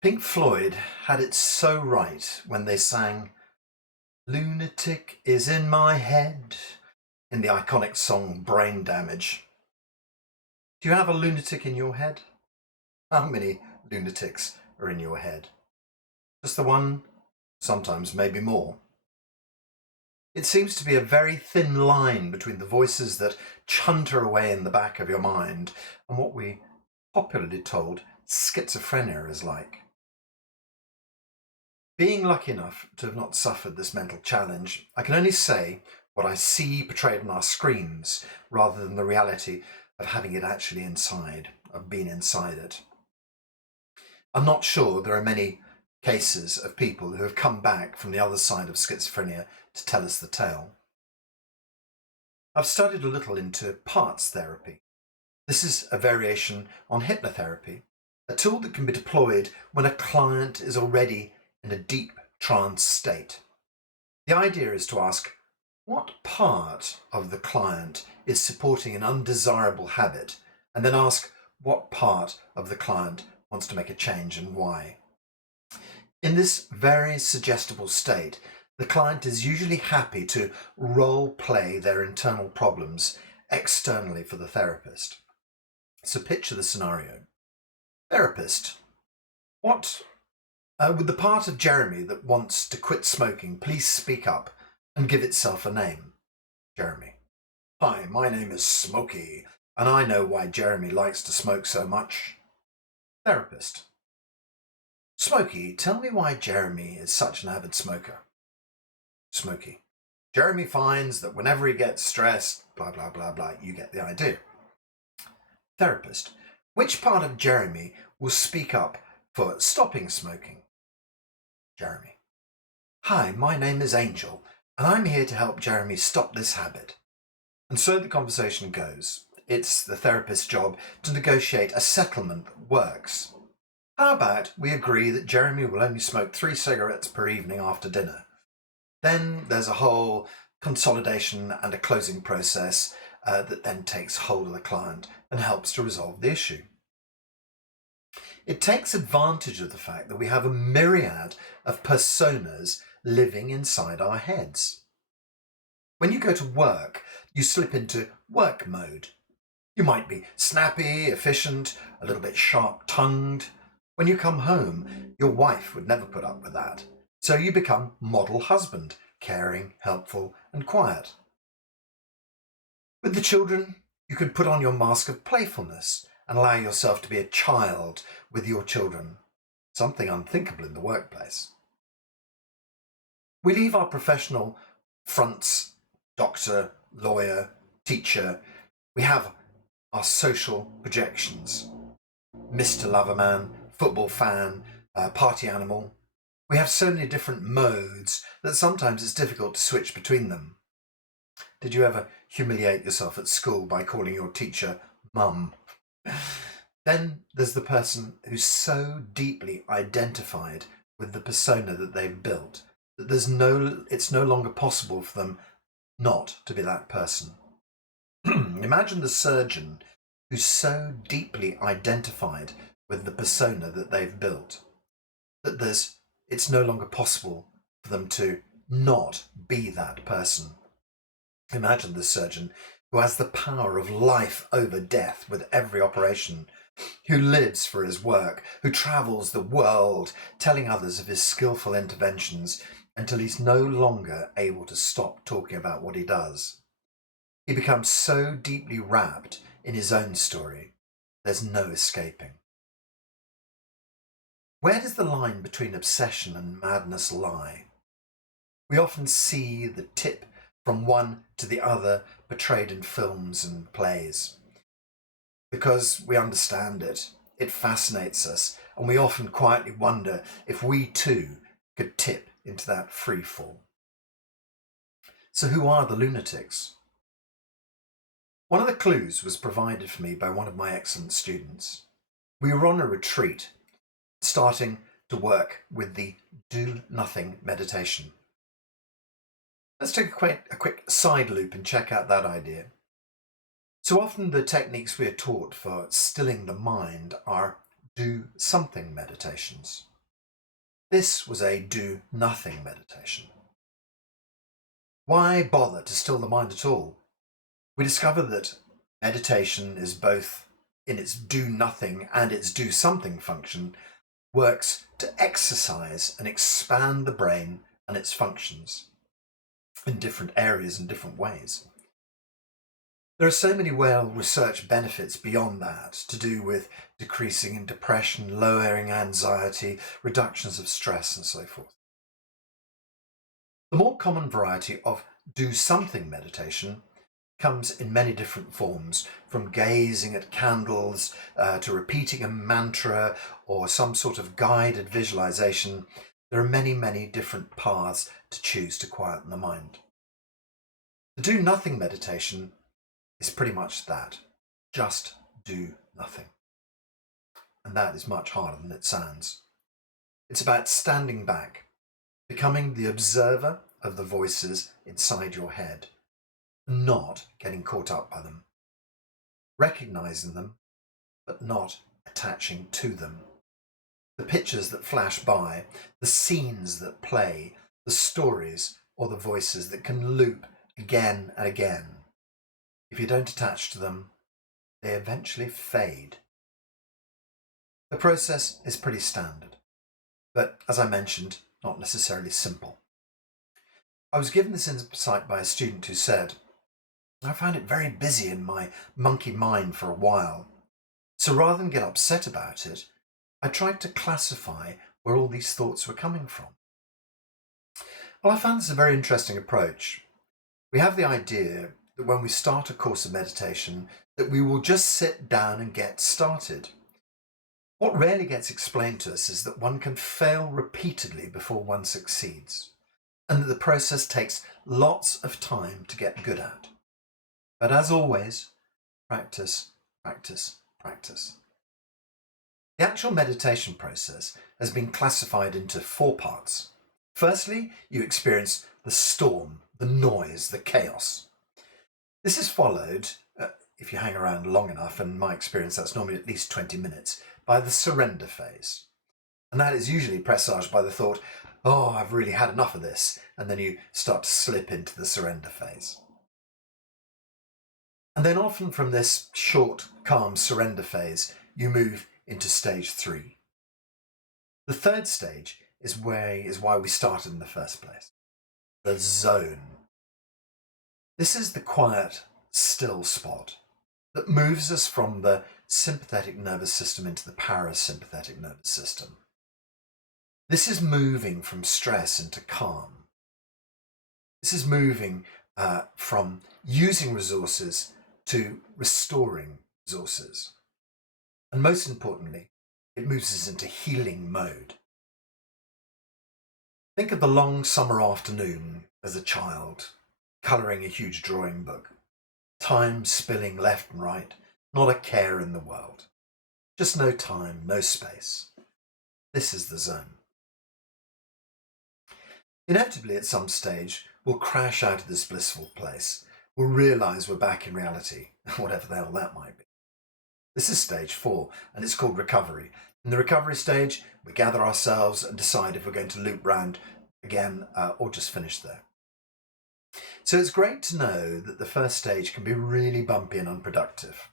Pink Floyd had it so right when they sang "Lunatic is in my head" in the iconic song Brain Damage. Do you have a lunatic in your head? How many lunatics are in your head? Just the one? Sometimes maybe more. It seems to be a very thin line between the voices that chunter away in the back of your mind and what we popularly told schizophrenia is like. Being lucky enough to have not suffered this mental challenge, I can only say what I see portrayed on our screens rather than the reality of having it actually inside, of being inside it. I'm not sure there are many cases of people who have come back from the other side of schizophrenia to tell us the tale. I've studied a little into parts therapy. This is a variation on hypnotherapy, a tool that can be deployed when a client is already in a deep trance state. The idea is to ask, what part of the client is supporting an undesirable habit, and then ask what part of the client wants to make a change and why. In this very suggestible state, the client is usually happy to role play their internal problems externally for the therapist. So picture the scenario. Therapist, what would the part of Jeremy that wants to quit smoking please speak up and give itself a name? Jeremy. Hi, my name is Smokey, and I know why Jeremy likes to smoke so much. Therapist. Smokey, tell me why Jeremy is such an avid smoker. Smokey. Jeremy finds that whenever he gets stressed, blah, blah, blah, blah, you get the idea. Therapist. Which part of Jeremy will speak up for stopping smoking? Jeremy. Hi, my name is Angel, and I'm here to help Jeremy stop this habit. And so the conversation goes. It's the therapist's job to negotiate a settlement that works. How about we agree that Jeremy will only smoke 3 cigarettes per evening after dinner? Then there's a whole consolidation and a closing process that then takes hold of the client and helps to resolve the issue. It takes advantage of the fact that we have a myriad of personas living inside our heads. When you go to work, you slip into work mode. You might be snappy, efficient, a little bit sharp-tongued. When you come home, your wife would never put up with that. So you become model husband, caring, helpful, and quiet. With the children, you can put on your mask of playfulness and allow yourself to be a child with your children, something unthinkable in the workplace. We leave our professional fronts, doctor, lawyer, teacher. We have our social projections. Mr. Loverman, football fan, party animal. We have so many different modes that sometimes it's difficult to switch between them. Did you ever humiliate yourself at school by calling your teacher mum? Then there's the person who's so deeply identified with the persona that they've built that it's no longer possible for them not to be that person. Imagine the surgeon who's so deeply identified with the persona that they've built that it's no longer possible for them to not be that person. Imagine the surgeon who has the power of life over death with every operation, who lives for his work, who travels the world telling others of his skillful interventions until he's no longer able to stop talking about what he does. He becomes so deeply wrapped in his own story, there's no escaping. Where does the line between obsession and madness lie? We often see the tip from one to the other portrayed in films and plays. Because we understand it, it fascinates us, and we often quietly wonder if we too could tip into that free fall. So who are the lunatics? One of the clues was provided for me by one of my excellent students. We were on a retreat, starting to work with the do nothing meditation. Let's take a quick side loop and check out that idea. So often the techniques we are taught for stilling the mind are do something meditations. This was a do nothing meditation. Why bother to still the mind at all? We discover that meditation is both in its do nothing and its do something function, works to exercise and expand the brain and its functions in different areas and different ways. There are so many well-researched benefits beyond that to do with decreasing in depression, lowering anxiety, reductions of stress and so forth. The more common variety of do something meditation comes in many different forms, from gazing at candles to repeating a mantra or some sort of guided visualization. There are many, many different paths to choose to quieten the mind. The do nothing meditation is pretty much that. Just do nothing. And that is much harder than it sounds. It's about standing back, becoming the observer of the voices inside your head, not getting caught up by them, recognizing them, but not attaching to them. The pictures that flash by, the scenes that play, the stories or the voices that can loop again and again. If you don't attach to them, they eventually fade. The process is pretty standard, but as I mentioned, not necessarily simple. I was given this insight by a student who said, I found it very busy in my monkey mind for a while. So rather than get upset about it, I tried to classify where all these thoughts were coming from. Well, I found this a very interesting approach. We have the idea that when we start a course of meditation, that we will just sit down and get started. What rarely gets explained to us is that one can fail repeatedly before one succeeds, and that the process takes lots of time to get good at. But as always, practice, practice, practice. The actual meditation process has been classified into 4 parts. Firstly, you experience the storm, the noise, the chaos. This is followed, if you hang around long enough, and in my experience that's normally at least 20 minutes, by the surrender phase. And that is usually presaged by the thought, oh, I've really had enough of this. And then you start to slip into the surrender phase. And then often from this short, calm surrender phase, you move into stage 3. The third stage is why we started in the first place. The zone. This is the quiet, still spot that moves us from the sympathetic nervous system into the parasympathetic nervous system. This is moving from stress into calm. This is moving from using resources to restoring resources. And most importantly, it moves us into healing mode. Think of the long summer afternoon as a child, colouring a huge drawing book. Time spilling left and right, not a care in the world. Just no time, no space. This is the zone. Inevitably, at some stage, we'll crash out of this blissful place. We'll realise we're back in reality, whatever the hell that might be. This is stage 4, and it's called recovery. In the recovery stage, we gather ourselves and decide if we're going to loop round again or just finish there. So it's great to know that the first stage can be really bumpy and unproductive.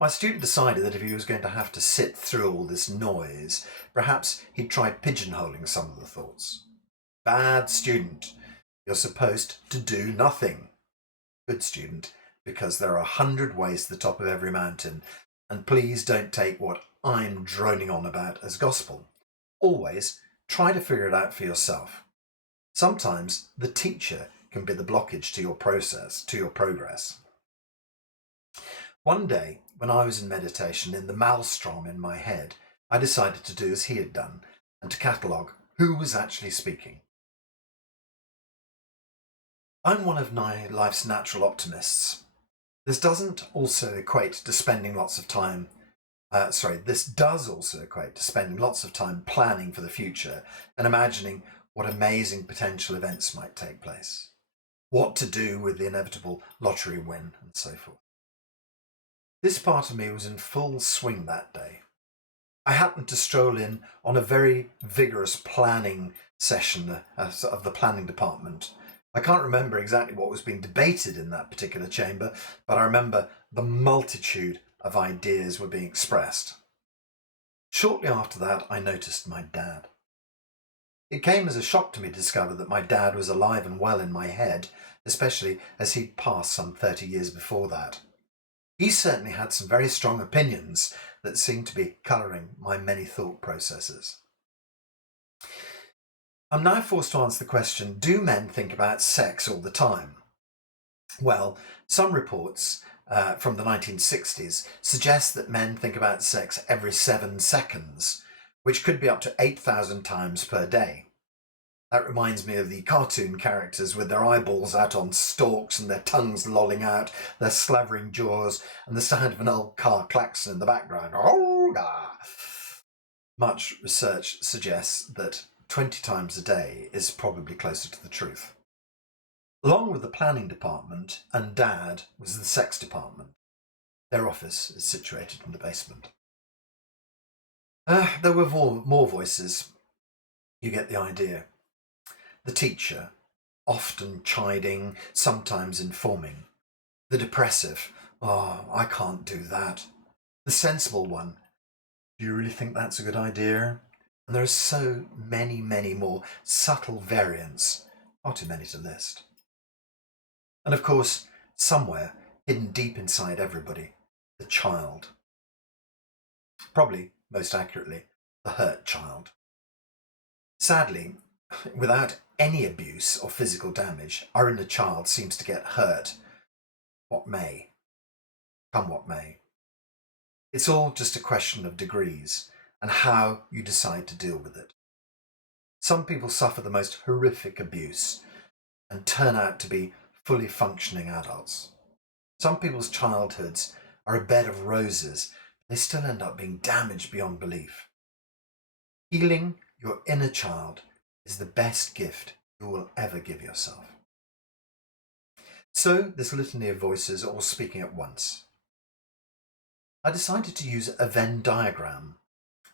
My student decided that if he was going to have to sit through all this noise, perhaps he'd try pigeonholing some of the thoughts. Bad student. You're supposed to do nothing. Good student, because there are 100 ways to the top of every mountain, and please don't take what I'm droning on about as gospel. Always try to figure it out for yourself. Sometimes the teacher can be the blockage to your process, to your progress. One day, when I was in meditation, in the maelstrom in my head, I decided to do as he had done and to catalogue who was actually speaking. I'm one of life's natural optimists. This doesn't also equate to spending lots of time this does also equate to spending lots of time planning for the future and imagining what amazing potential events might take place, what to do with the inevitable lottery win, and so forth. This part of me was in full swing that day, I happened to stroll in on a very vigorous planning session of the planning department. I can't remember exactly what was being debated in that particular chamber, but I remember the multitude of ideas were being expressed. Shortly after that, I noticed my dad. It came as a shock to me to discover that my dad was alive and well in my head, especially as he'd passed some 30 years before that. He certainly had some very strong opinions that seemed to be colouring my many thought processes. I'm now forced to answer the question, do men think about sex all the time? Well, some reports from the 1960s suggest that men think about sex every 7 seconds, which could be up to 8,000 times per day. That reminds me of the cartoon characters with their eyeballs out on stalks and their tongues lolling out, their slavering jaws, and the sound of an old car klaxon in the background. Much research suggests that 20 times a day is probably closer to the truth. Along with the planning department and Dad was the sex department. Their office is situated in the basement. There were more voices. You get the idea. The teacher, often chiding, sometimes informing. The depressive, oh, I can't do that. The sensible one, do you really think that's a good idea? And there are so many, many more subtle variants, far too many to list. And of course, somewhere, hidden deep inside everybody, the child. Probably, most accurately, the hurt child. Sadly, without any abuse or physical damage, our inner child seems to get hurt. What may, come what may. It's all just a question of degrees and how you decide to deal with it. Some people suffer the most horrific abuse and turn out to be fully functioning adults. Some people's childhoods are a bed of roses. They still end up being damaged beyond belief. Healing your inner child is the best gift you will ever give yourself. So this litany of voices all speaking at once. I decided to use a Venn diagram.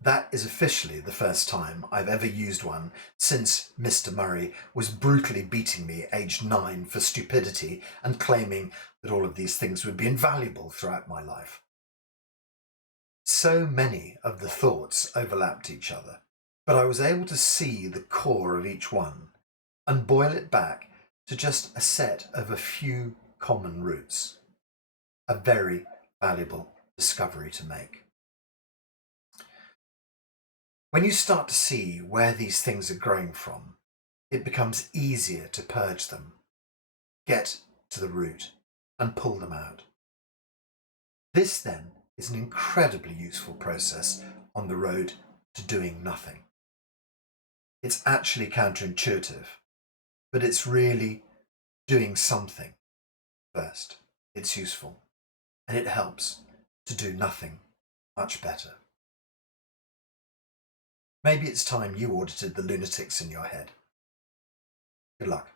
That is officially the first time I've ever used one since Mr. Murray was brutally beating me aged 9 for stupidity and claiming that all of these things would be invaluable throughout my life. So many of the thoughts overlapped each other, but I was able to see the core of each one and boil it back to just a set of a few common roots. A very valuable discovery to make. When you start to see where these things are growing from, it becomes easier to purge them, get to the root, and pull them out. This then is an incredibly useful process on the road to doing nothing. It's actually counterintuitive, but it's really doing something first. It's useful, and it helps to do nothing much better. Maybe it's time you audited the lunatics in your head. Good luck.